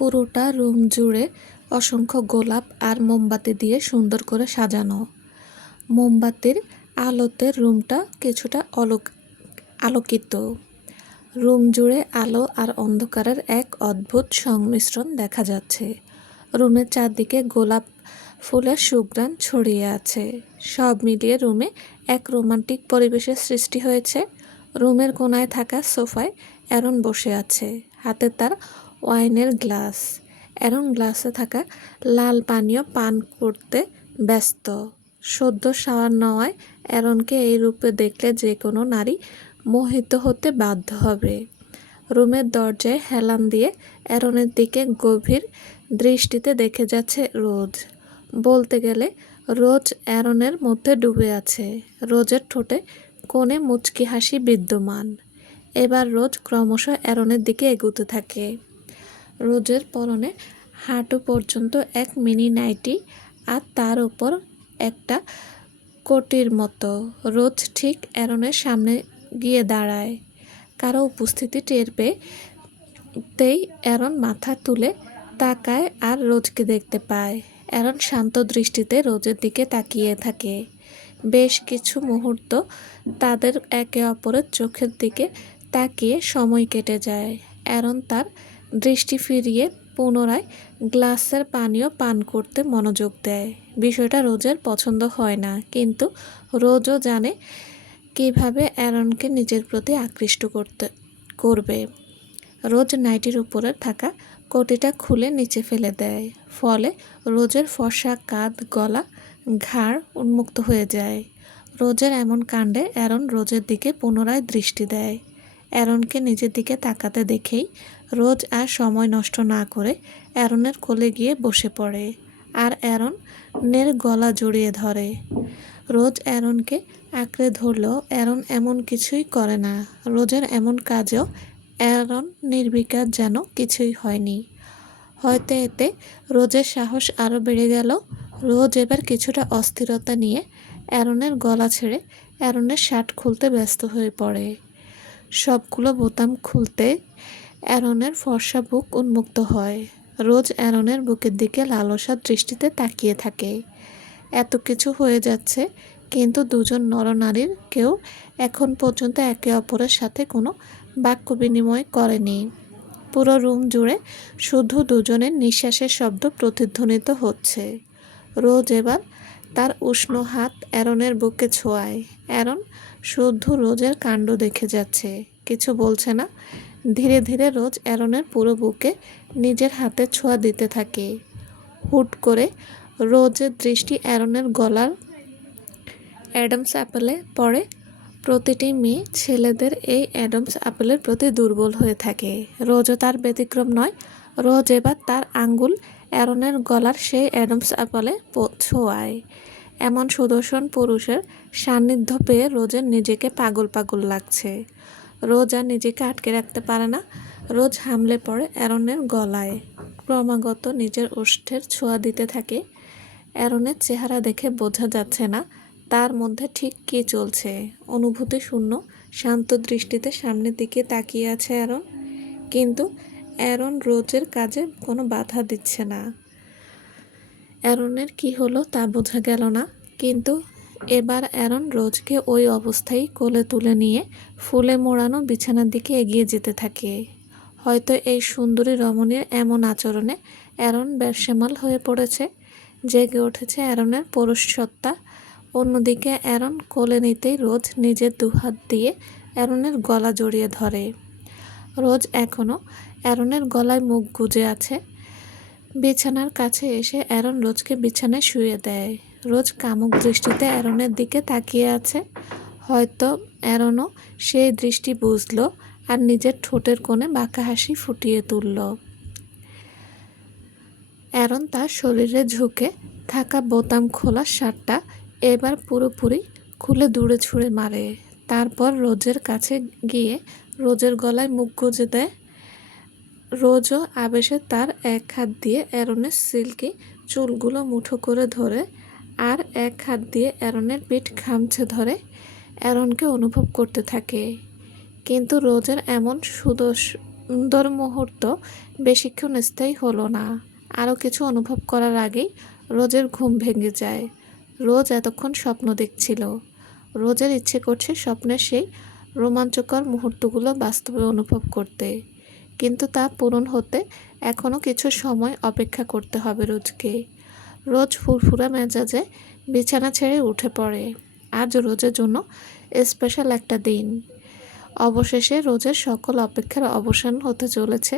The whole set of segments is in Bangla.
পুরোটা রুম জুড়ে অসংখ্য গোলাপ আর মোমবাতি দিয়ে সুন্দর করে সাজানো। মোমবাতির আলোতে রুমটা কিছুটা আলোকিত। রুম জুড়ে আলো আর অন্ধকারের এক অদ্ভুত সংমিশ্রণ দেখা যাচ্ছে। রুমের চারদিকে গোলাপ ফুলের সুঘ্রাণ ছড়িয়ে আছে। সব মিলিয়ে রুমে এক রোমান্টিক পরিবেশের সৃষ্টি হয়েছে। রুমের কোনায় থাকা সোফায় অ্যারন বসে আছে, হাতে তার ওয়াইনের গ্লাস। অ্যারন গ্লাসে থাকা লাল পানীয় পান করতে ব্যস্ত। সদ্য শাওয়ার নেওয়ায় অ্যারনকে এই রূপে দেখলে যে কোনো নারী মোহিত হতে বাধ্য হবে। রুমের দরজায় হেলান দিয়ে অ্যারনের দিকে গভীর দৃষ্টিতে দেখে যাচ্ছে রোজ। বলতে গেলে রোজ অ্যারনের মধ্যে ডুবে আছে। রোজের ঠোঁটে কোণে মুচকি হাসি বিদ্যমান। এবার রোজ ক্রমশ অ্যারনের দিকে এগুতে থাকে। রোজের পরনে হাঁটু পর্যন্ত এক মিনি নাইটি আর তার ওপর একটা কোটির মতো। রোজ ঠিক অ্যারনের সামনে গিয়ে দাঁড়ায়। কারো উপস্থিতি টের পেতেই অ্যারন মাথা তুলে তাকায় আর রোজকে দেখতে পায়। অ্যারন শান্ত দৃষ্টিতে রোজের দিকে তাকিয়ে থাকে। বেশ কিছু মুহূর্ত তাদের একে অপরের চোখের দিকে তাকিয়ে সময় কেটে যায়। অ্যারন তার দৃষ্টি ফিরিয়ে পুনরায় গ্লাসের পানীয় পান করতে মনোযোগ দেয়। বিষয়টা রোজের পছন্দ হয় না, কিন্তু রোজও জানে কিভাবে অ্যারনকে নিজের প্রতি আকৃষ্ট করবে। রোজ নাইটির উপরে থাকা কোটিটা খুলে নিচে ফেলে দেয়। ফলে রোজের ফর্সা কাঁধ, গলা, ঘাড় উন্মুক্ত হয়ে যায়। রোজের এমন কাণ্ডে অ্যারন রোজের দিকে পুনরায় দৃষ্টি দেয়। অ্যারনকে নিজের দিকে তাকাতে দেখেই রোজ আর সময় নষ্ট না করে অ্যারনের কোলে গিয়ে বসে পড়ে আর অ্যারনের গলা জড়িয়ে ধরে। রোজ অ্যারনকে আঁকড়ে ধরলেও অ্যারন এমন কিছুই করে না। রোজের এমন কাজেও অ্যারন নির্বিকার, যেন কিছুই হয়নি। হয়তো এতে রোজের সাহস আরও বেড়ে গেল। রোজ এবার কিছুটা অস্থিরতা নিয়ে অ্যারনের গলা ছেড়ে অ্যারনের শার্ট খুলতে ব্যস্ত হয়ে পড়ে। সবগুলো বোতাম খুলতে অ্যারনের ফর্সা বুক উন্মুক্ত হয়। রোজ অ্যারনের বুকের দিকে লালসার দৃষ্টিতে তাকিয়ে থাকে। এত কিছু হয়ে যাচ্ছে, কিন্তু দুজন নরনারীর কেউ এখন পর্যন্ত একে অপরের সাথে কোনো বাক্য বিনিময় করেনি। পুরো রুম জুড়ে শুধু দুজনের নিঃশ্বাসের শব্দ প্রতিধ্বনিত হচ্ছে। রোজ এবার তার উষ্ণ হাত অ্যারনের বুকে ছোঁয়ায়। অ্যারন শুদ্ধ রোজের কাণ্ড দেখে যাচ্ছে, কিছু বলছে না। ধীরে ধীরে রোজ অ্যারনের পুরো বুকে নিজের হাতে ছোঁয়া দিতে থাকে। হুট করে রোজের দৃষ্টি অ্যারনের গলার অ্যাডামস অ্যাপেলে পড়ে। প্রতিটি মেয়ে ছেলেদের এই অ্যাডামস অ্যাপেলের প্রতি দুর্বল হয়ে থাকে। রোজও তার ব্যতিক্রম নয়। রোজ এবার তার আঙ্গুল অ্যারনের গলার সেই অ্যাডামস অ্যাপেলে ছোঁয়ায়। এমন সুদর্শন পুরুষের সান্নিধ্য পেয়ে রোজের নিজেকে পাগল পাগল লাগছে। রোজ আর নিজেকে আটকে রাখতে পারে না। রোজ হামলে পড়ে অ্যারনের গলায়, ক্রমাগত নিজের ওষ্ঠের ছোঁয়া দিতে থাকে। অ্যারনের চেহারা দেখে বোঝা যাচ্ছে না তার মধ্যে ঠিক কী চলছে। অনুভূতি শূন্য, শান্ত দৃষ্টিতে সামনের দিকে তাকিয়ে আছে অ্যারন। কিন্তু অ্যারন রোজের কাজে কোনো বাধা দিচ্ছে না। অ্যারনের কি হলো তা বোঝা গেল না, কিন্তু এবার অ্যারন রোজকে ওই অবস্থায় কোলে তুলে নিয়ে ফুলে মোড়ানো বিছানার দিকে এগিয়ে যেতে থাকে। হয়তো এই সুন্দরী রমণীর এমন আচরণে অ্যারন বেসামাল হয়ে পড়েছে। জেগে উঠেছে অ্যারনের পৌরুষসত্তা। অন্যদিকে অ্যারন কোলে নিতেই রোজ নিজের দুহাত দিয়ে অ্যারনের গলা জড়িয়ে ধরে। রোজ এখনও অ্যারনের গলায় মুখ গুজে আছে। বিছানার কাছে এসে অ্যারন রোজকে বিছানায় শুয়ে দেয়। রোজ কামুক দৃষ্টিতে অ্যারনের দিকে তাকিয়ে আছে। হয়তো অ্যারনও সেই দৃষ্টি বুঝল আর নিজের ঠোঁটের কোণে বাঁকা হাসি ফুটিয়ে তুলল। অ্যারন তার শরীরে ঝুঁকে থাকা বোতাম খোলা শার্টটা এবার পুরোপুরি খুলে দূরে ছুঁড়ে মারে। তারপর রোজের কাছে গিয়ে রোজের গলায় মুখ গুজে দেয়। রোজও আবেশে তার এক হাত দিয়ে অ্যারনের সিল্কি চুলগুলো মুঠো করে ধরে আর এক হাত দিয়ে অ্যারনের পিঠ খামচে ধরে অ্যারনকে অনুভব করতে থাকে। কিন্তু রোজের এমন সুন্দর মুহূর্ত বেশিক্ষণ স্থায়ী হলো না। আরও কিছু অনুভব করার আগেই রোজের ঘুম ভেঙে যায়। রোজ এতক্ষণ স্বপ্ন দেখছিল। রোজের ইচ্ছে করছে স্বপ্নের সেই রোমাঞ্চকর মুহূর্তগুলো বাস্তবে অনুভব করতে, কিন্তু তা পূরণ হতে এখনও কিছু সময় অপেক্ষা করতে হবে রোজকে। রোজ ফুরফুরা মেজাজে বিছানা ছেড়ে উঠে পড়ে। আজ রোজের জন্য স্পেশাল একটা দিন। অবশেষে রোজের সকল অপেক্ষার অবসান হতে চলেছে।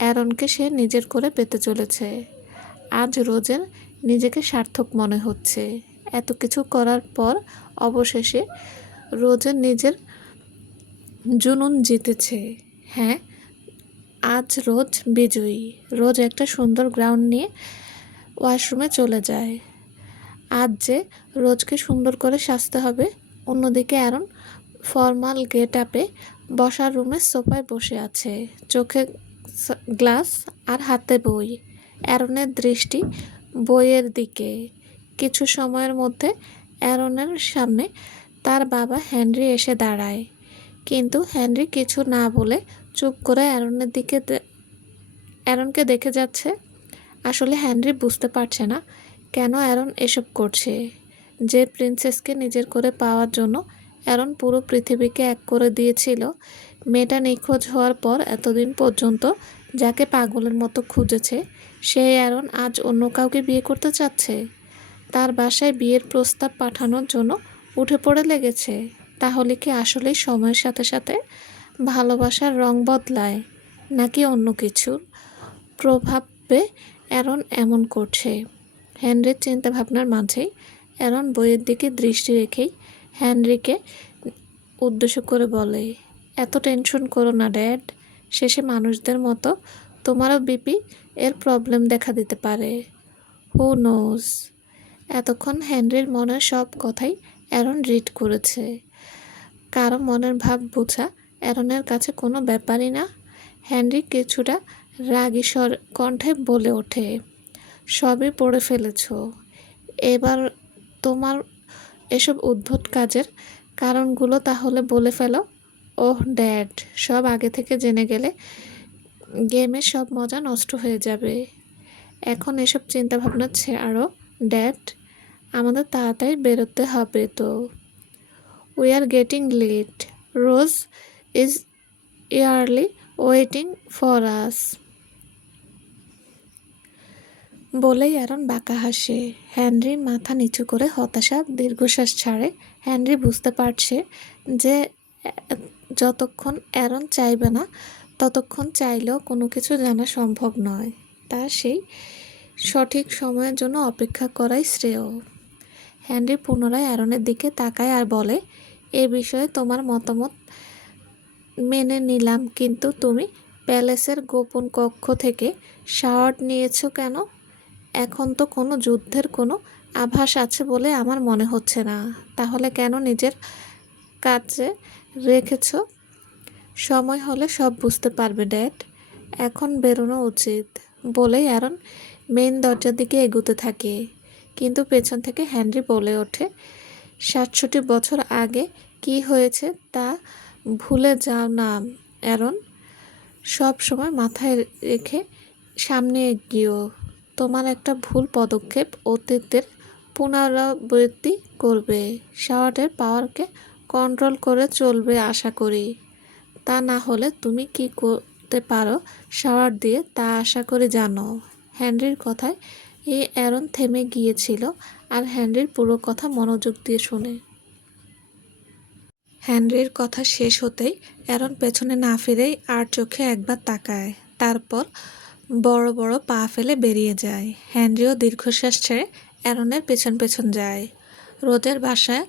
অ্যারনকে সে নিজের করে পেতে চলেছে। আজ রোজের নিজেকে সার্থক মনে হচ্ছে। এত কিছু করার পর অবশেষে রোজের নিজের জুনুন জিতেছে। হ্যাঁ, আজ রোজ বিজয়ী। রোজ একটা সুন্দর গ্রাউন্ড নিয়ে ওয়াশরুমে চলে যায়। আজ যে রোজকে সুন্দর করে সাজতে হবে। অন্যদিকে অ্যারন ফর্মাল গেট আপে বসার রুমের সোফায় বসে আছে, চোখে গ্লাস আর হাতে বই। অ্যারনের দৃষ্টি বইয়ের দিকে। কিছু সময়ের মধ্যে অ্যারনের সামনে তার বাবা হেনরি এসে দাঁড়ায়, কিন্তু হেনরি কিছু না বলে চুপ করে অ্যারনকে দেখে যাচ্ছে। আসলে হেনরি বুঝতে পারছে না কেন অ্যারন এসব করছে। যে প্রিন্সেসকে নিজের করে পাওয়ার জন্য অ্যারন পুরো পৃথিবীকে এক করে দিয়েছিল, মেয়েটা নিখোঁজ হওয়ার পর এতদিন পর্যন্ত যাকে পাগলের মতো খুঁজেছে, সেই অ্যারন আজ অন্য কাউকে বিয়ে করতে চাচ্ছে। তার বাসায় বিয়ের প্রস্তাব পাঠানোর জন্য উঠে পড়ে লেগেছে। তাহলে কি আসলেই সময়ের সাথে সাথে ভালোবাসার রং বদলায়, নাকি অন্য কিছুর প্রভাবে অ্যারন এমন করছে? হেনরির চিন্তাভাবনার মাঝেই অ্যারন বইয়ের দিকে দৃষ্টি রেখেই হেনরিকে উদ্দেশ্য করে বলে, এত টেনশন করো না ড্যাড। শেষে মানুষদের মতো তোমারও বিপি এর প্রবলেম দেখা দিতে পারে। Who knows. এতক্ষণ হেনরির মনের সব কথাই অ্যারন রিড করেছে। কারো মনের ভাব বোঝা অ্যারনের কাছে কোনো ব্যাপারই না। হেনরি কিছুটা রাগী কণ্ঠে বলে ওঠে, সবই পড়ে ফেলেছ। এবার তোমার এসব উদ্ভট কাজের কারণগুলো তাহলে বলে ফেলো। ওহ ড্যাড, সব আগে থেকে জেনে গেলে গেমের সব মজা নষ্ট হয়ে যাবে। এখন এসব চিন্তাভাবনা ছাড়ো ড্যাড, আমাদের তাড়াতাড়ি বেরোতে হবে তো। We are getting late. Rose is early waiting for us. বলেই অ্যারন বাঁকা হাসে। হেনরি মাথা নিচু করে হতাশা দীর্ঘশ্বাস ছাড়ে। হেনরি বুঝতে পারছে যে যতক্ষণ অ্যারন চাইবে না, ততক্ষণ চাইলেও কোনো কিছু জানা সম্ভব নয়। তার সেই সঠিক সময়ের জন্য অপেক্ষা করাই শ্রেয়। হেনরি পুনরায় অ্যারনের দিকে তাকায় আর বলে, এ বিষয়ে তোমার মতামত মেনে নিলাম, কিন্তু তুমি প্যালেসের গোপন কক্ষ থেকে শাওয়ার নিয়েছো কেন? এখন তো কোনো যুদ্ধের কোনো আভাস আছে বলে আমার মনে হচ্ছে না। তাহলে কেন নিজের কাছে রেখেছ? সময় হলে সব বুঝতে পারবে ড্যাড। এখন বেরোনো উচিত। বলেই অ্যারন মেইন দরজার দিকে এগোতে থাকে, কিন্তু পেছন থেকে হেনরি বলে ওঠে, ৬৭ বছর আগে কি হয়েছে তা ভুলে যাও না অ্যারন। সব সময় মাথায় রেখে সামনে এগিয়েও। তোমার একটা ভুল পদক্ষেপ অতীতের পুনরাবৃত্তি করবে। শাওয়ারের পাওয়ারকে কন্ট্রোল করে চলবে আশা করি। তা না হলে তুমি কি করতে পারো শাওয়ার দিয়ে তা আশা করি জানো। হেনরির কথায় অ্যারন থেমে গিয়েছিল আর হেনরির পুরো কথা মনোযোগ দিয়ে শুনে। হেনরির কথা শেষ হতেই অ্যারন পেছনে না ফিরেই আর চোখে একবার তাকায়, তারপর বড় বড় পা ফেলে বেরিয়ে যায়। হেনরিও দীর্ঘশ্বাস ছেড়ে অ্যারনের পেছন পেছন যায়। রোজের বাসায়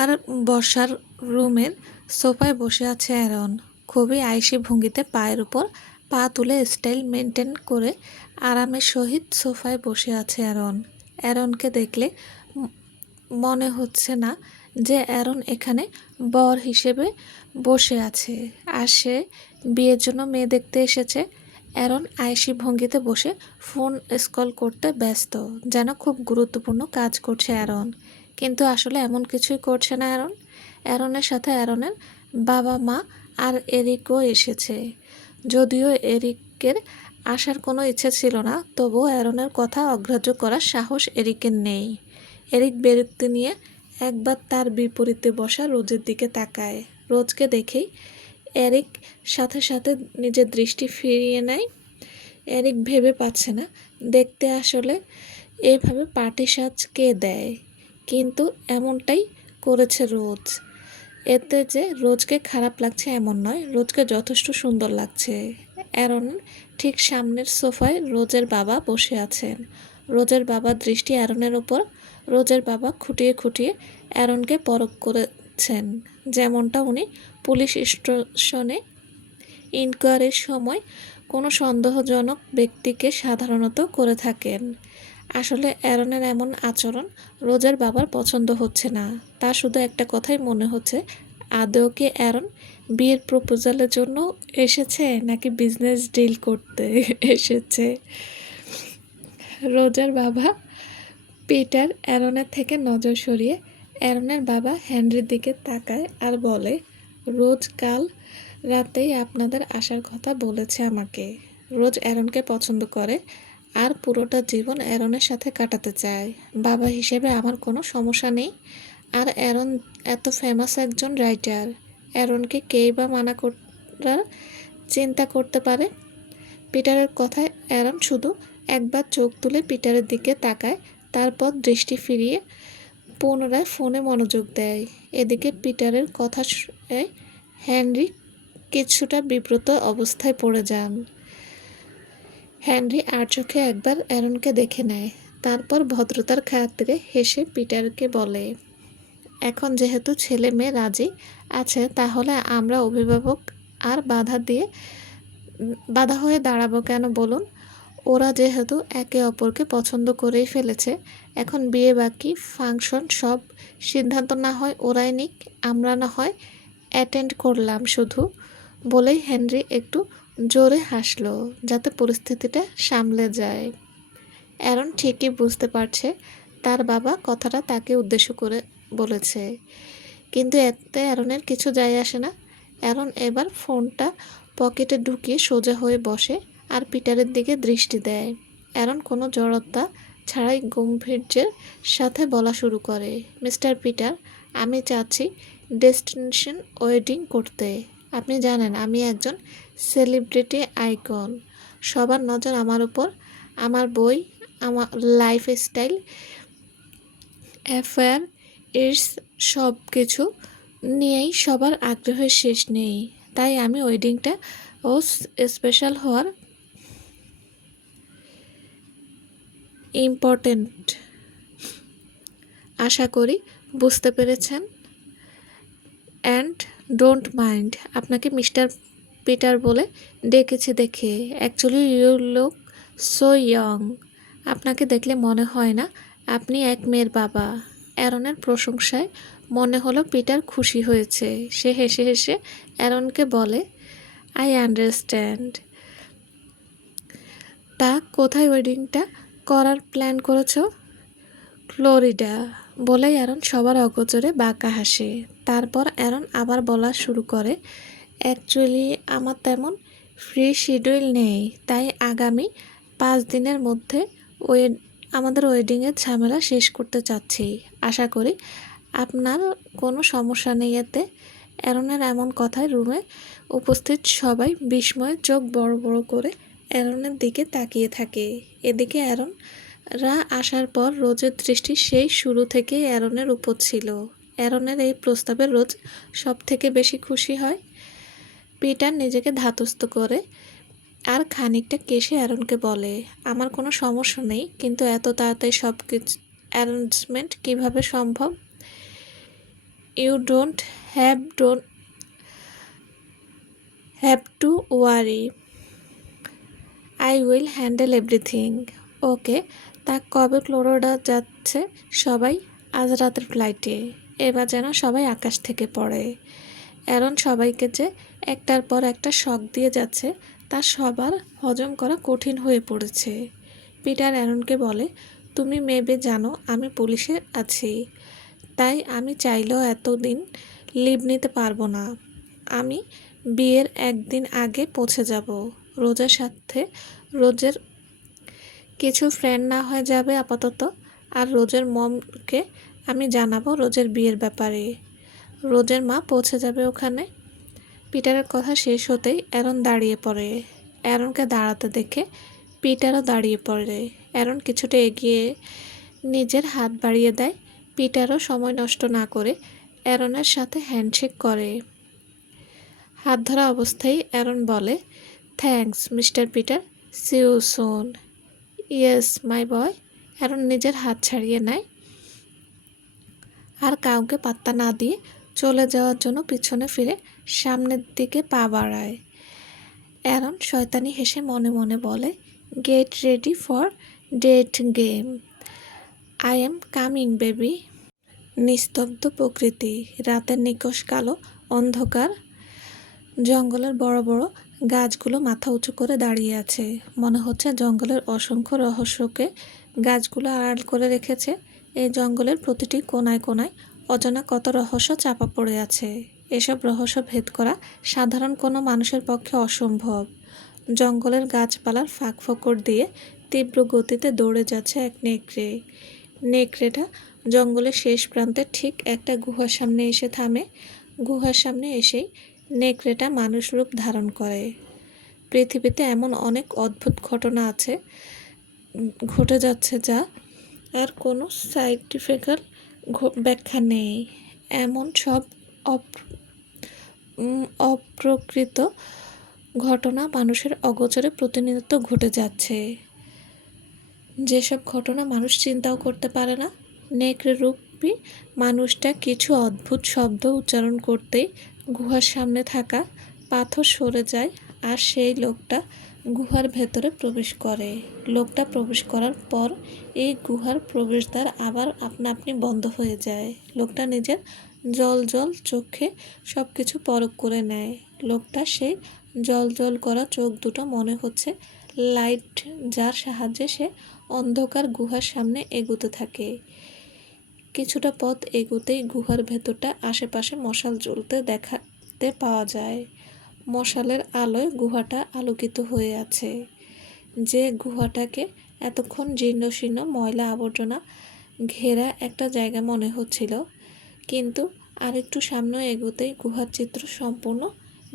আর বসার রুমের সোফায় বসে আছে অ্যারন। খুবই আইসি ভঙ্গিতে পায়ের উপর পা তুলে স্টাইল মেনটেন করে আরামের সহিত সোফায় বসে আছে অ্যারন। অ্যারনকে দেখলে মনে হচ্ছে না যে অ্যারন এখানে বর হিসেবে বসে আছে, আর সে বিয়ের জন্য মেয়ে দেখতে এসেছে। অ্যারন আয়েশি ভঙ্গিতে বসে ফোন স্ক্রল করতে ব্যস্ত, যেন খুব গুরুত্বপূর্ণ কাজ করছে অ্যারন, কিন্তু আসলে এমন কিছুই করছে না অ্যারনের সাথে অ্যারনের বাবা মা আর এরিকও এসেছে। যদিও এরিকের আসার কোনো ইচ্ছে ছিল না, তবুও অ্যারনের কথা অগ্রাহ্য করার সাহস এরিকের নেই। এরিক বিরক্তি নিয়ে একবার তার বিপরীতে বসা রোজের দিকে তাকায়। রোজকে দেখেই এরিক সাথে সাথে নিজের দৃষ্টি ফিরিয়ে নেয়। এরিক ভেবে পাচ্ছে না দেখতে আসলে এভাবে পার্টি সাজ কে দেয়, কিন্তু এমনটাই করেছে রোজ। এতে যে রোজকে খারাপ লাগছে এমন নয়, রোজকে যথেষ্ট সুন্দর লাগছে। অ্যারন ঠিক সামনের সোফায় রোজের বাবা বসে আছেন। রোজের বাবার দৃষ্টি অ্যারনের ওপর। রোজের বাবা খুঁটিয়ে খুঁটিয়ে অ্যারনকে পরখ করেছেন, যেমনটা উনি পুলিশ স্টেশনে ইনকোয়ারির সময় কোনো সন্দেহজনক ব্যক্তিকে সাধারণত করে থাকেন। আসলে অ্যারনের এমন আচরণ রোজের বাবার পছন্দ হচ্ছে না। তার শুধু একটা কথাই মনে হচ্ছে, আদৌ কি অ্যারন বিয়ের প্রপোজালের জন্য এসেছে নাকি বিজনেস ডিল করতে এসেছে। রোজের বাবা পিটার অ্যারনের থেকে নজর সরিয়ে অ্যারনের বাবা হেনরির দিকে তাকায় আর বলে, রোজ কাল রাতেই আপনাদের আসার কথা বলেছে আমাকে। রোজ অ্যারনকে পছন্দ করে আর পুরোটা জীবন অ্যারনের সাথে কাটাতে চায়। বাবা হিসেবে আমার কোনো সমস্যা নেই। আর অ্যারন এত ফেমাস একজন রাইটার, অ্যারনকে কেই বা মানা করার চিন্তা করতে পারে। পিটারের কথায় অ্যারন শুধু একবার চোখ তুলে পিটারের দিকে তাকায়, তারপর দৃষ্টি ফিরিয়ে পুনরায় ফোনে মনোযোগ দেয়। এদিকে পিটারের কথা শুনে হেনরি কিছুটা বিব্রত অবস্থায় পড়ে যান। হেনরি আর চোখে একবার অ্যারনকে দেখে নেয়, তারপর ভদ্রতার খাতিরে হেসে পিটারকে বলে, এখন যেহেতু ছেলে মেয়ে রাজি আছে, তাহলে আমরা অভিভাবক আর বাধা হয়ে দাঁড়াবো কেন বলুন। ওরা যেহেতু একে অপরকে পছন্দ করেই ফেলেছে, এখন বিয়ে বাকি ফাংশন সব সিদ্ধান্ত না হয় ওরাই নিক, আমরা না হয় অ্যাটেন্ড করলাম শুধু। বলেই হেনরি একটু জোরে হাসলো, যাতে পরিস্থিতিটা সামলে যায়। অ্যারন ঠিকই বুঝতে পারছে তার বাবা কথাটা তাকে উদ্দেশ্য করে বলেছে, কিন্তু এতে অ্যারনের কিছু যায় আসে না। অ্যারন এবার ফোনটা পকেটে ঢুকিয়ে সোজা হয়ে বসে আর পিটারের দিকে দৃষ্টি দেয়। অ্যারন কোনো জড়তা ছাড়াই গম্ভীর্যের সাথে বলা শুরু করে, মিস্টার পিটার, আমি চাচ্ছি ডেস্টিনেশন ওয়েডিং করতে। আপনি জানেন আমি একজন সেলিব্রিটি আইকন। সবার নজর আমার উপর। আমার বই, আমার লাইফস্টাইল, অ্যাফেয়ার, এর সব কিছু নিয়েই সবার আগ্রহের শেষ নেই। তাই আমি ওয়েডিংটা ও স্পেশাল হওয়ার ইম্পর্টেন্ট। আশা করি বুঝতে পেরেছেন। অ্যান্ড ডোন্ট মাইন্ড আপনাকে মিস্টার পিটার বলে ডেকেছি দেখে। Actually you look so young. আপনাকে দেখলে মনে হয় না আপনি এক মেয়ের বাবা। অ্যারনের প্রশংসায় মনে হলো পিটার খুশি হয়েছে। সে হেসে হেসে অ্যারনকে বলে, আই আন্ডারস্ট্যান্ড। তা কোথায় ওয়েডিংটা করার প্ল্যান করেছো? ফ্লোরিডা। বলেই অ্যারন সবার অগোচরে বাঁকা হাসে। তারপর অ্যারন আবার বলা শুরু করে, অ্যাকচুয়ালি আমার তেমন ফ্রি শিডিউল নেই, তাই আগামী 5 দিনের মধ্যে আমাদের ওয়েডিংয়ের ঝামেলা শেষ করতে চাচ্ছি। আশা করি আপনার কোনো সমস্যা নেই এতে। অ্যারনের এমন কথায় রুমে উপস্থিত সবাই বিস্ময়ে চোখ বড় বড় করে অ্যারনের দিকে তাকিয়ে থাকে। এদিকে অ্যারনরা আসার পর রোজের দৃষ্টি সেই শুরু থেকেই অ্যারনের উপর ছিল। অ্যারনের এই প্রস্তাবে রোজ সব থেকে বেশি খুশি হয়। পিটার নিজেকে ধাতস্থ করে আর খানিকটা কেসে অ্যারনকে বলে, আমার কোনো সমস্যা নেই, কিন্তু এত তাড়াতাড়ি সব কিছু অ্যারেঞ্জমেন্ট কীভাবে সম্ভব? You don't have to worry, I will handle everything. Okay, তা কবে ফ্লোরিডা যাচ্ছে সবাই? আজ রাতের ফ্লাইটে। এবার যেন সবাই আকাশ থেকে পড়ে। অ্যারন সবাইকে যে একটার পর একটা শক দিয়ে যাচ্ছে, তা সবার হজম করা কঠিন হয়ে পড়েছে। পিটার অ্যারনকে বলে, তুমি মেবে জানো আমি পুলিশে আছি, তাই আমি চাইলেও এতদিন লিভ নিতে পারবো না। আমি বিয়ের একদিন আগে পৌঁছে যাব। রোজের সাথে রোজের কিছু ফ্রেন্ড না হয়ে যাবে আপাতত, আর রোজের মমকে আমি জানাবো রোজের বিয়ের ব্যাপারে। রোজের মা পৌঁছে যাবে ওখানে। পিটারের কথা শেষ হতেই অ্যারন দাঁড়িয়ে পড়ে। অ্যারনকে দাঁড়াতে দেখে পিটারও দাঁড়িয়ে পড়ে। অ্যারন কিছুটা এগিয়ে নিজের হাত বাড়িয়ে দেয়। পিটারও সময় নষ্ট না করে অ্যারনের সাথে হ্যান্ডশেক করে। হাত ধরা অবস্থায় অ্যারন বলে, thanks mister Peter, see you soon. Yes my boy. Aaron নিজের হাত ছাড়িয়ে নেয় আর কাউকে পাত্তা না দিয়ে চলে যাওয়ার জন্য পিছনে ফিরে সামনের দিকে পা বাড়ায়। অ্যারন শয়তানি হেসে মনে মনে বলে, get ready for date game, I am coming baby. নিস্তব্ধ প্রকৃতি, রাতের নিকষ কালো অন্ধকার। জঙ্গলের বড় বড় গাছগুলো মাথা উঁচু করে দাঁড়িয়ে আছে। মনে হচ্ছে জঙ্গলের অসংখ্য রহস্যকে গাছগুলো আড়াল করে রেখেছে। এই জঙ্গলের প্রতিটি কোনায় কোনায় অজানা কত রহস্য চাপা পড়ে আছে। এসব রহস্য ভেদ করা সাধারণ কোনো মানুষের পক্ষে অসম্ভব। জঙ্গলের গাছপালার ফাঁক ফোকর দিয়ে তীব্র গতিতে দৌড়ে যাচ্ছে এক নেকড়ে। নেকড়েটা জঙ্গলের শেষ প্রান্তে ঠিক একটা গুহার সামনে এসে থামে। গুহার সামনে এসেই নেকড়েটা মানুষ রূপ ধারণ করে। পৃথিবীতে এমন অনেক অদ্ভুত ঘটনা আছে ঘটে যাচ্ছে যা আর কোনো সাইন্টিফিক্যাল ব্যাখ্যা নেই। এমন সব অপ্রকৃত ঘটনা মানুষের অগোচরে প্রতিনিয়ত ঘটে যাচ্ছে, যেসব ঘটনা মানুষ চিন্তাও করতে পারে না। নেকড়ে রূপী মানুষটা কিছু অদ্ভুত শব্দ উচ্চারণ করতেই গুহার সামনে থাকা পাথর সরে যায় আর সেই লোকটা গুহার ভেতরে প্রবেশ করে। লোকটা প্রবেশ করার পর এই গুহার প্রবেশদ্বার আবার আপনা আপনি বন্ধ হয়ে যায়। লোকটা নিজের জল জল চোখে সব কিছু পরখ করে নেয়। লোকটা সেই জল জল করা চোখ দুটো মনে হচ্ছে লাইট, যার সাহায্যে সে অন্ধকার গুহার সামনে এগোতে থাকে। কিছুটা পথ এগোতেই গুহার ভেতরটা আশেপাশে মশাল জ্বলতে দেখাতে পাওয়া যায়। মশালের আলোয় গুহাটা আলোকিত হয়ে আছে। যে গুহাটাকে এতক্ষণ জীর্ণশীর্ণ ময়লা আবর্জনা ঘেরা একটা জায়গা মনে হচ্ছিল, কিন্তু আরেকটু সামনে এগোতেই গুহার চিত্র সম্পূর্ণ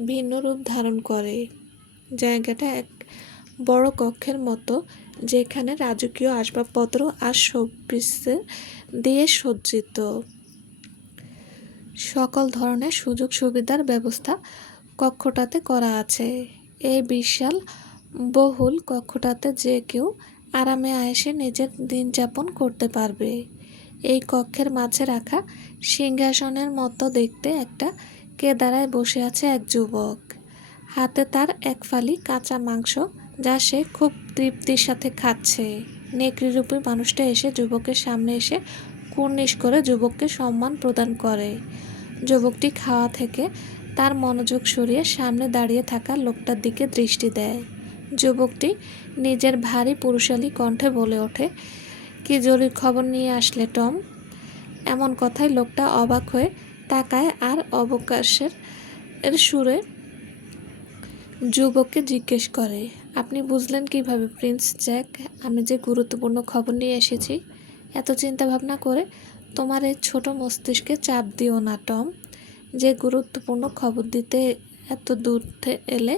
ভিন্ন রূপ ধারণ করে। জায়গাটা এক বড় কক্ষের মতো, যেখানে রাজকীয় আসবাবপত্র আর শোপিসে দিয়ে সজ্জিত। সকল ধরনের সুযোগ সুবিধার ব্যবস্থা কক্ষটাতে করা আছে। এই বিশাল বহুল কক্ষটাতে যে কেউ আরামে আয়েসে নিজের দিন যাপন করতে পারবে। এই কক্ষের মাঝে রাখা সিংহাসনের মতো দেখতে একটা কেদারায় বসে আছে এক যুবক। হাতে তার এক ফালি কাঁচা মাংস, যা সে খুব তৃপ্তির সাথে খাচ্ছে। নেকড়েরূপী মানুষটা এসে যুবকের সামনে এসে কুর্নিশ করে যুবককে সম্মান প্রদান করে। যুবকটি খাওয়া থেকে তার মনোযোগ সরিয়ে সামনে দাঁড়িয়ে থাকা লোকটার দিকে দৃষ্টি দেয়। যুবকটি নিজের ভারী পুরুষালী কণ্ঠে বলে ওঠে, কি জরুরি খবর নিয়ে আসলে টম? এমন কথায় লোকটা অবাক হয়ে তাকায় আর অবকাশের সুরে যুবককে জিজ্ঞেস করে, আপনি বুঝলেন কিভাবে প্রিন্স জ্যাক আমি যে গুরুত্বপূর্ণ খবর নিয়ে এসেছি? এত চিন্তা ভাবনা করে তোমার এই ছোট মস্তিষ্কে চাপ দিও না টম। যে গুরুত্বপূর্ণ খবর দিতে এত দূর এলে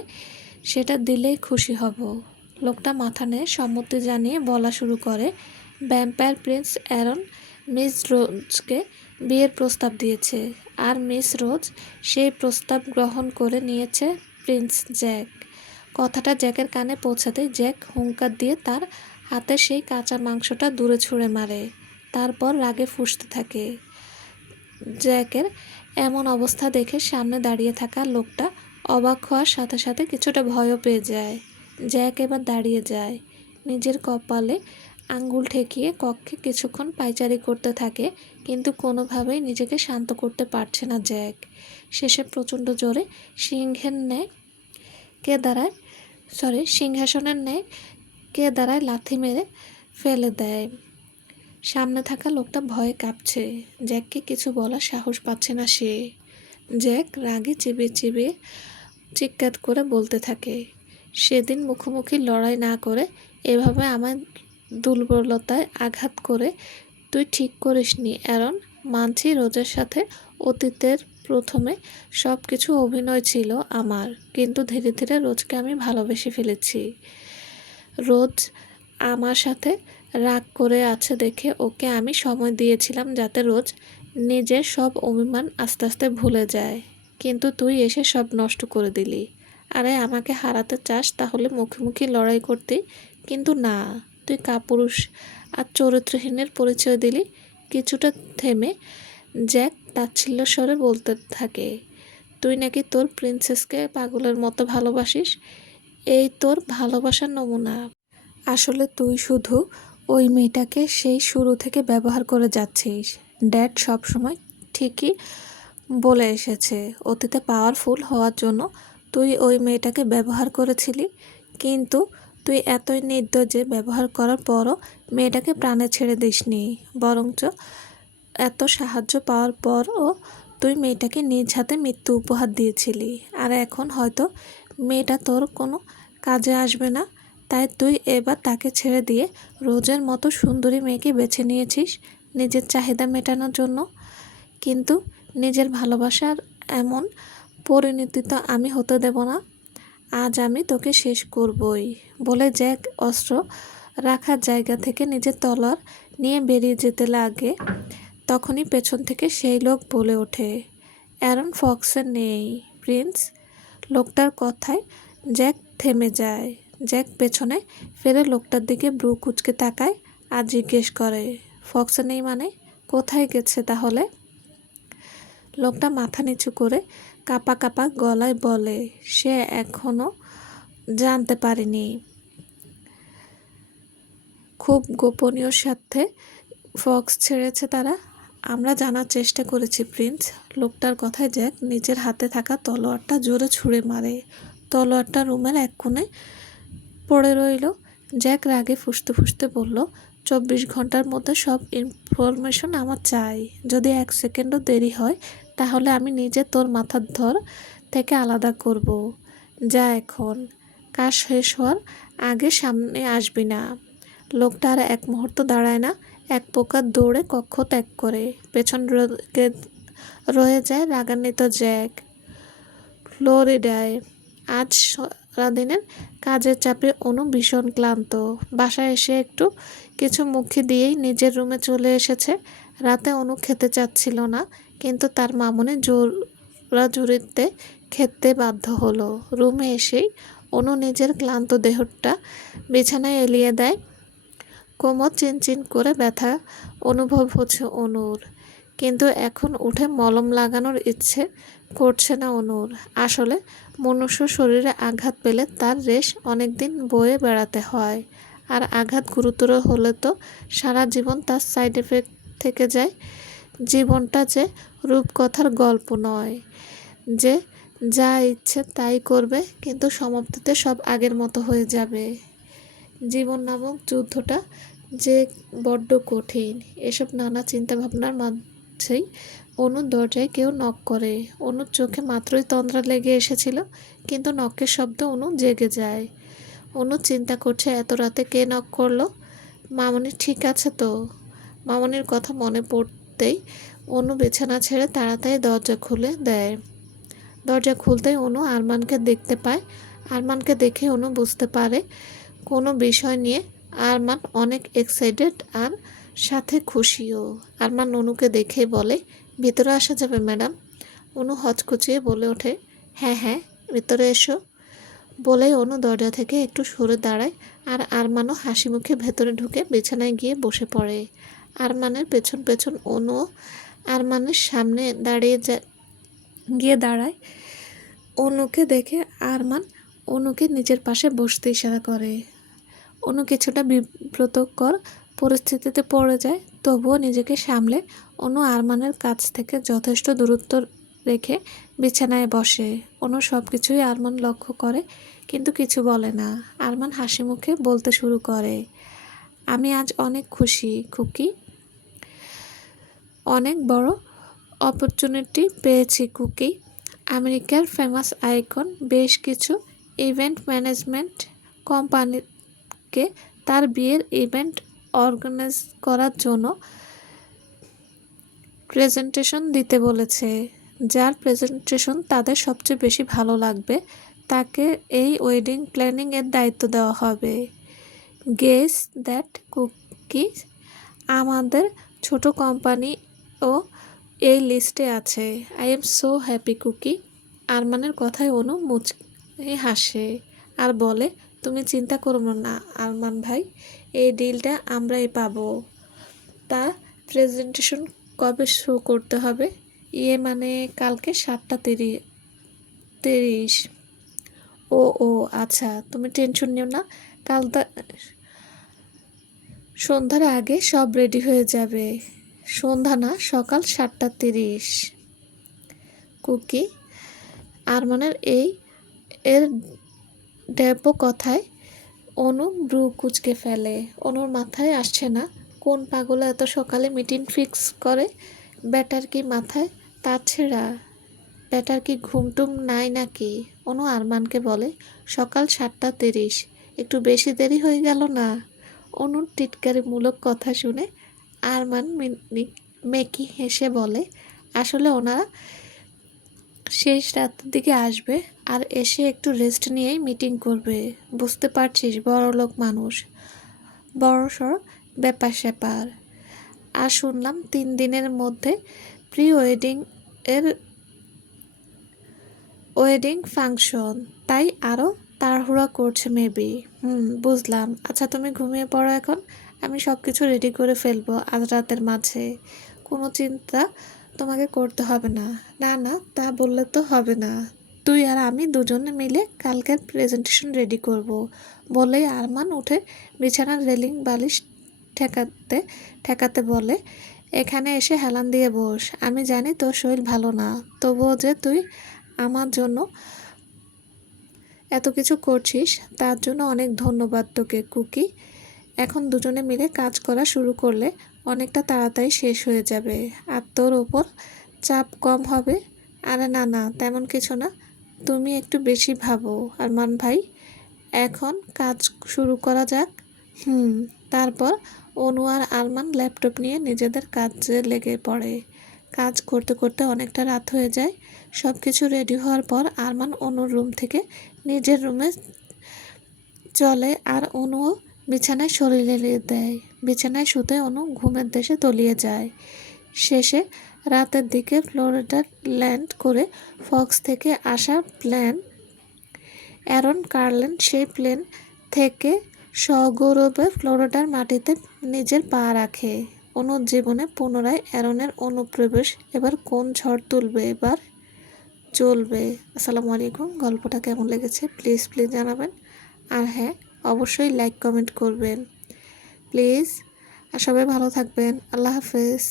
সেটা দিলেই খুশি হব। লোকটা মাথা নিয়ে সম্মতি জানিয়ে বলা শুরু করে, ভ্যাম্পায়ার প্রিন্স অ্যারন মিস রোজকে বিয়ের প্রস্তাব দিয়েছে, আর মিস রোজ সেই প্রস্তাব গ্রহণ করে নিয়েছে প্রিন্স জ্যাক। কথাটা জ্যাকের কানে পৌঁছাতেই জ্যাক হুঙ্কার দিয়ে তার হাতে সেই কাঁচা মাংসটা দূরে ছুঁড়ে মারে। তারপর রাগে ফুঁসতে থাকে। জ্যাকের এমন অবস্থা দেখে সামনে দাঁড়িয়ে থাকা লোকটা অবাক হওয়ার সাথে সাথে কিছুটা ভয়ও পেয়ে যায়। জ্যাক এবার দাঁড়িয়ে যায়, নিজের কপালে আঙ্গুল ঠেকিয়ে কক্ষে কিছুক্ষণ পায়চারি করতে থাকে, কিন্তু কোনোভাবেই নিজেকে শান্ত করতে পারছে না জ্যাক। শেষে প্রচণ্ড জোরে সিংহাসনের ন্যায় কেদারায় লাথি মেরে ফেলে দেয়। সামনে থাকা লোকটা ভয়ে কাঁপছে। জ্যাককে কিছু বলার সাহস পাচ্ছে না সে। জ্যাক রাগে চিবিয়ে চিবিয়ে চিৎকার করে বলতে থাকে। সেদিন মুখোমুখি লড়াই না করে এভাবে আমার দুর্বলতায় আঘাত করে তুই ঠিক করিসনি অ্যারন। মানছি রোজের সাথে অতীতের প্রথমে সব কিছু অভিনয় ছিল আমার, কিন্তু ধীরে ধীরে রোজকে আমি ভালোবেসে ফেলেছি। রোজ আমার সাথে রাগ করে আছে দেখে ওকে আমি সময় দিয়েছিলাম যাতে রোজ নিজের সব অভিমান আস্তে আস্তে ভুলে যায়, কিন্তু তুই এসে সব নষ্ট করে দিলি। আরে আমাকে হারাতে চাস তাহলে মুখোমুখি লড়াই করতি, কিন্তু না, তুই কাপুরুষ আর চরিত্রহীনের পরিচয় দিলি। কিছুটা থেমে জ্যাক তাচ্ছিল্য স্বরে বলতে থাকে, তুই নাকি তোর প্রিন্সেসকে পাগলের মতো ভালোবাসিস। এই তোর ভালোবাসার নমুনা। আসলে তুই শুধু ওই মেয়েটাকে সেই শুরু থেকে ব্যবহার করে যাচ্ছিস। ড্যাড সবসময় ঠিকই বলে এসেছে, অতীতে পাওয়ারফুল হওয়ার জন্য তুই ওই মেয়েটাকে ব্যবহার করেছিলি, কিন্তু তুই এতই নির্দয় যে ব্যবহার করার পরও মেয়েটাকে প্রাণে ছেড়ে দিসনি, বরঞ্চ এত সাহায্য পাওয়ার পরও তুই মেয়েটাকে নিজ হাতে মৃত্যু উপহার দিয়েছিলি। আর এখন হয়তো মেয়েটা তোর কোনো কাজে আসবে না, তাই তুই এবার তাকে ছেড়ে দিয়ে রোজের মতো সুন্দরী মেয়েকে বেছে নিয়েছিস নিজের চাহিদা মেটানোর জন্য। কিন্তু নিজের ভালোবাসার এমন পরিণতি তো আমি হতে দেব না। আজ আমি তোকে শেষ করবই। বলে জ্যাক অস্ত্র রাখার জায়গা থেকে নিজের তলোয়ার নিয়ে বেরিয়ে যেতে লাগে। তখনই পেছন থেকে সেই লোক বলে ওঠে, অ্যারন ফক্সের নেই প্রিন্স। লোকটার কথায় জ্যাক থেমে যায়। জ্যাক পেছনে ফিরে লোকটার দিকে ব্রু কুঁচকে তাকায় আর জিজ্ঞেস করে, ফক্সে নেই মানে? কোথায় গেছে তাহলে? লোকটা মাথা নিচু করে কাঁপা কাঁপা গলায় বলে, সে এখনো জানতে পারেনি। খুব গোপনীয় সাথে ফক্স ছেড়েছে তারা। আমরা জানার চেষ্টা করেছি প্রিন্স। লোকটার কথায় জ্যাক নিজের হাতে থাকা তলোয়ারটা জোরে ছুঁড়ে মারে। তলোয়ারটা রুমের এক কোণে পড়ে রইল। জ্যাক রাগে ফুঁসতে ফুঁসতে বলল, 24 ঘন্টার মধ্যে সব ইনফরমেশন আমার চাই। যদি 1 সেকেন্ডও দেরি হয় তাহলে আমি নিজে তোর মাথার ধর থেকে আলাদা করব। যা এখন, কাজ শেষ হওয়ার আগে সামনে আসবি না। লোকটা আর এক মুহূর্ত দাঁড়ায় না, এক প্রকার দৌড়ে কক্ষ ত্যাগ করে পেছন রয়ে যায় রাগান্বিত জ্যাক। ফ্লোরিডায় আজ সারাদিনের কাজের চাপে অনু ভীষণ ক্লান্ত। বাসায় এসে একটু কিছু মুখে দিয়েই নিজের রুমে চলে এসেছে। রাতে অনু খেতে চাচ্ছিল না, কিন্তু তার মামুনি জোরাজুরিতে খেতে বাধ্য হলো। রুমে এসেই অনু নিজের ক্লান্ত দেহটা বিছানায় এলিয়ে দেয়। কোমর চিনচিন করে ব্যথা অনুভব হচ্ছে অনুর, কিন্তু এখন উঠে মলম লাগানোর ইচ্ছে করছে না অনুর। আসলে মনুষ্য শরীরে আঘাত পেলে তার রেশ অনেকদিন বয়ে বেড়াতে হয়, আর আঘাত গুরুতর হলে তো সারা জীবন তার সাইড এফেক্ট থেকে যায়। জীবনটা যে রূপকথার গল্প নয় যে যা ইচ্ছে তাই করবে কিন্তু সমাপ্তিতে সব আগের মতো হয়ে যাবে। জীবন নামক যুদ্ধটা যে বড্ড কঠিন। এসব নানা চিন্তাভাবনার মাঝেই অনুর দরজায় কেউ নক করে। অনুর চোখে মাত্রই তন্দ্রা লেগে এসেছিল, কিন্তু নকের শব্দ অনু জেগে যায়। অনু চিন্তা করছে এত রাতে কে নক করলো। মামুনি ঠিক আছে তো? মামুনির কথা মনে পড়তেই অনু বিছানা ছেড়ে তাড়াতাড়ি দরজা খুলে দেয়। দরজা খুলতেই অনু আরমানকে দেখতে পায়। আরমানকে দেখে অনু বুঝতে পারে কোনো বিষয় নিয়ে আরমান অনেক এক্সাইটেড আর সাথে খুশিও। আরমান অনুকে দেখে বলে, ভিতরে আসা যাবে ম্যাডাম? অনু হচকুচিয়ে বলে ওঠে, হ্যাঁ হ্যাঁ, ভিতরে এসো। বলেই অনু দরজা থেকে একটু সরে দাঁড়ায়, আর আরমানও হাসি মুখে ভেতরে ঢুকে বিছানায় গিয়ে বসে পড়ে। আরমানের পেছন পেছন অনু আরমানের সামনে গিয়ে দাঁড়ায়। অনুকে দেখে আরমান অনুকে নিজের পাশে বসতে ইশারা করে। অনু কিছুটা বিব্রতকর পরিস্থিতিতে পড়ে যায়, তবুও নিজেকে সামলে অনু আরমানের কাছ থেকে যথেষ্ট দূরত্ব রেখে বিছানায় বসে। অনু সব কিছুই আরমান লক্ষ্য করে, কিন্তু কিছু বলে না। আরমান হাসি মুখে বলতে শুরু করে, আমি আজ অনেক খুশি খুকি। অনেক বড় অপরচুনিটি পেয়েছি কুকি। আমেরিকার ফেমাস আইকন বেশ কিছু ইভেন্ট ম্যানেজমেন্ট কোম্পানিকে তার বিয়ের ইভেন্ট অর্গানাইজ করার জন্য প্রেজেন্টেশন দিতে বলেছে। যার প্রেজেন্টেশন তাদের সবচেয়ে বেশি ভালো লাগবে তাকে এই ওয়েডিং প্ল্যানিং এর দায়িত্ব দেওয়া হবে। গেস দ্যাট কুকি, আমাদের ছোট কোম্পানিও এই লিস্টে আছে। I am so happy cookie. আরমানের কথায় অনু মুচকি হাসে আর বলে, তুমি চিন্তা করো না আরমান ভাই, এই ডিলটা আমরাই পাবো। তা প্রেজেন্টেশন কবে শো করতে হবে? মানে কালকে 7:30। ও আচ্ছা, তুমি টেনশন নিও না, কাল সন্ধ্যার আগে সব রেডি হয়ে যাবে। সন্ধ্যা না, সকাল 7:30। কুকি আরমানের এর ডেপো কথায় অনু ব্রু কুচকে ফেলে। অনুর মাথায় আসছে না কোন পাগলে এত সকালে মিটিং ফিক্স করে। ব্যাটার কি মাথায় তার ছেঁড়া? ব্যাটার কি ঘুমটুম নাই নাকি? অনু আরমানকে বলে, সকাল 7:30, একটু বেশি দেরি হয়ে গেল না? অনুর টিটকারিমূলক কথা শুনে আরমান মেকি হেসে বলে, আসলে ওনারা শেষ রাতের দিকে আসবে আর এসে একটু রেস্ট নিয়েই মিটিং করবে। বুঝতে পারছিস, বড়লোক মানুষ, বড়সড় ব্যাপার স্যাপার। আর শুনলাম 3 দিনের মধ্যে প্রি ওয়েডিং ফাংশন, তাই আরও তাড়াহুড়া করছে মেবি। বুঝলাম। আচ্ছা তুমি ঘুমিয়ে পড়ো এখন, আমি সব কিছু রেডি করে ফেলবো আজ রাতের মাঝে। কোনো চিন্তা তোমাকে করতে হবে না। না তা বললে তো হবে না। তুই আর আমি দুজনে মিলে কালকের প্রেজেন্টেশন রেডি করব। বলেই আরমান উঠে বিছানার রেলিং বালিশ ঠেকাতে ঠেকাতে বলে, এখানে এসে হেলান দিয়ে বস। আমি জানি তোর শরীর ভালো না, তবুও যে তুই আমার জন্য এত কিছু করছিস তার জন্য অনেক ধন্যবাদ তোকে কুকি। এখন দুজনে মিলে কাজ করা শুরু করলে অনেকটা তাড়াতাড়ি শেষ হয়ে যাবে আর তোর ওপর চাপ কম হবে। আরে না তেমন কিছু না, তুমি একটু বেশি ভাবো আরমান ভাই। এখন কাজ শুরু করা যাক। তারপর অনু আর আরমান ল্যাপটপ নিয়ে নিজেদের কাজে লেগে পড়ে। কাজ করতে করতে অনেকটা রাত হয়ে যায়। সব কিছু রেডি হওয়ার পর আরমান অনুর রুম থেকে নিজের রুমে চলে আর অনুও বিছানায় শরীর এলিয়ে দেয়। বিছানায় শুতে অনু ঘুমের দেশে তলিয়ে যায়। শেষে রাতের দিকে ফ্লোরিডার ল্যান্ড করে ফক্স থেকে আসা অ্যারন কার্লেন সেই প্লেন থেকে সগৌরবে ফ্লোরিডার মাটিতে নিজের পা রাখে। অনুর জীবনে পুনরায় অ্যারনের অনুপ্রবেশ। এবার কোন ঝড় তুলবে, এবার চলবে। আসসালামু আলাইকুম। গল্পটা কেমন লেগেছে প্লিজ জানাবেন। আর হ্যাঁ, অবশ্যই লাইক কমেন্ট করবেন প্লিজ। আর সবাই ভালো থাকবেন। আল্লাহ হাফেজ।